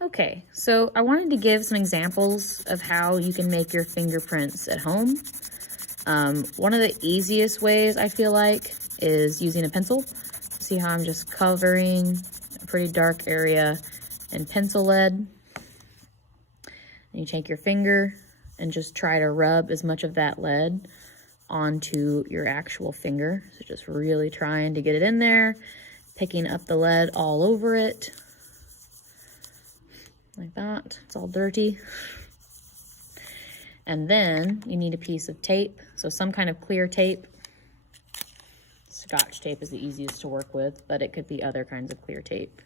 Okay, so I wanted to give some examples of how you can make your fingerprints at home. One of the easiest ways I feel like is using a pencil. See how I'm just covering a pretty dark area in pencil lead. And you take your finger and just try to rub as much of that lead onto your actual finger. So just really trying to get it in there, picking up the lead all over it. Like that, it's all dirty. And then you need a piece of tape, so some kind of clear tape. Scotch tape is the easiest to work with, but it could be other kinds of clear tape.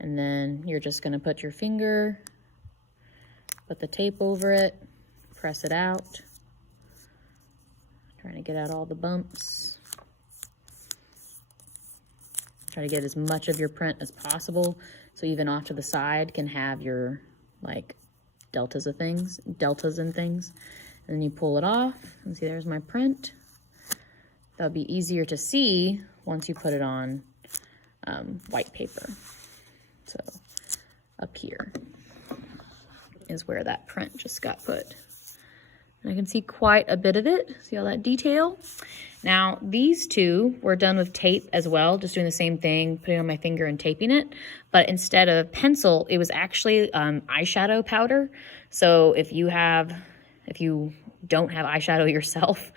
And then you're just gonna put your finger, put the tape over it, press it out. Trying to get out all the bumps. Try to get as much of your print as possible. So even off to the side can have your like deltas and things. And then you pull it off and see there's my print. That'll be easier to see once you put it on white paper. So up here is where that print just got put. And I can see quite a bit of it. See all that detail? Now, these two were done with tape as well, just doing the same thing, putting it on my finger and taping it. But instead of pencil, it was actually eyeshadow powder. So if you don't have eyeshadow yourself,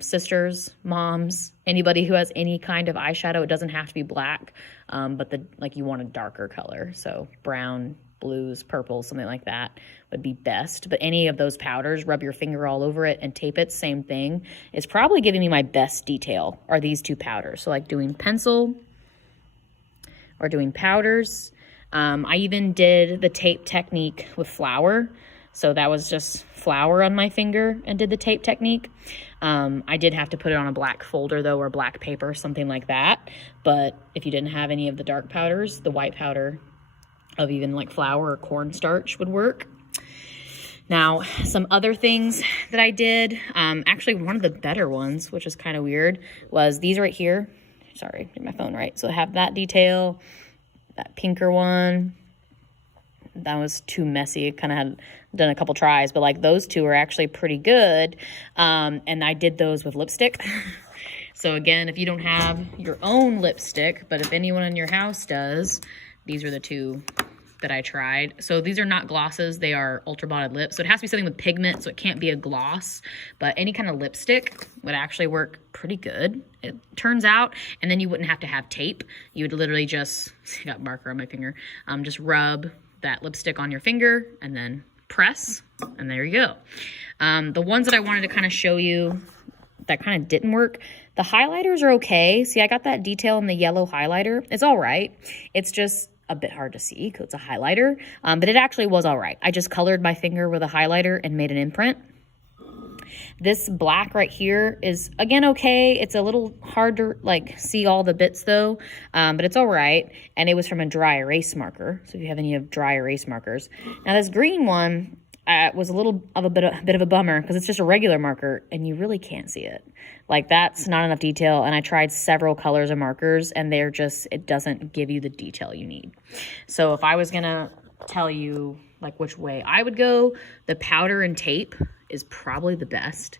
sisters, moms, anybody who has any kind of eyeshadow, it doesn't have to be black, but you want a darker color. So brown, blues, purple, something like that would be best. But any of those powders, rub your finger all over it and tape it, same thing. It's probably giving me my best detail are these two powders. So like doing pencil or doing powders. I even did the tape technique with flour. So that was just flour on my finger and did the tape technique. I did have to put it on a black folder though, or black paper, something like that. But if you didn't have any of the dark powders, the white powder of even like flour or cornstarch would work. Now, some other things that I did, actually one of the better ones, which is kind of weird, was these right here. Sorry, get my phone right. So I have that detail, that pinker one. That was too messy. Kind of had done a couple tries, but like those two are actually pretty good. And I did those with lipstick. So again, if you don't have your own lipstick, but if anyone in your house does, these are the two that I tried. So these are not glosses, they are ultra bonded lips. So it has to be something with pigment, so it can't be a gloss, but any kind of lipstick would actually work pretty good, it turns out. And then you wouldn't have to have tape. You would literally just, I got marker on my finger, just rub that lipstick on your finger and then press, and there you go. The ones that I wanted to kind of show you that kind of didn't work, the highlighters are okay. See, I got that detail in the yellow highlighter. It's all right. It's just a bit hard to see because it's a highlighter, but it actually was all right. I just colored my finger with a highlighter and made an imprint. This black right here is, again, okay. It's a little hard to like see all the bits though, but it's all right. And it was from a dry erase marker. So if you have any of dry erase markers. Now this green one was a little of a bit of a bummer because it's just a regular marker and you really can't see it. Like that's not enough detail. And I tried several colors of markers and they're just, it doesn't give you the detail you need. So if I was gonna tell you like which way I would go, the powder and tape is probably the best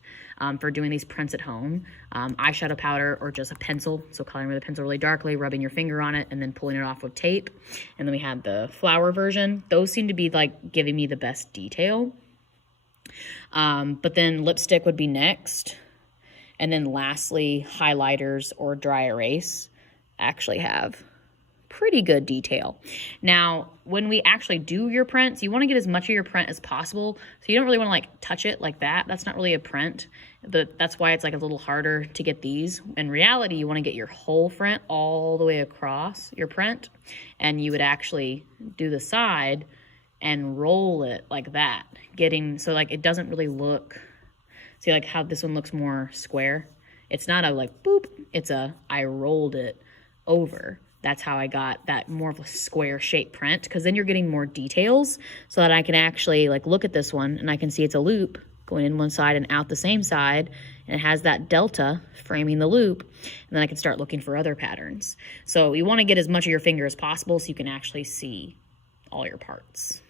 for doing these prints at home. Eyeshadow powder or just a pencil. So coloring with a pencil really darkly, rubbing your finger on it and then pulling it off with tape. And then we had the flower version. Those seem to be like giving me the best detail. But then lipstick would be next. And then lastly, highlighters or dry erase actually have pretty good detail. Now, when we actually do your prints, you want to get as much of your print as possible. So you don't really want to like touch it like that. That's not really a print, but that's why it's like a little harder to get these. In reality, you want to get your whole print all the way across your print, and you would actually do the side and roll it like that, so like it doesn't really look, see like how this one looks more square. It's not a like boop, it's a I rolled it over. That's how I got that more of a square shape print, because then you're getting more details so that I can actually like look at this one and I can see it's a loop going in one side and out the same side, and it has that delta framing the loop, and then I can start looking for other patterns. So you want to get as much of your finger as possible so you can actually see all your parts.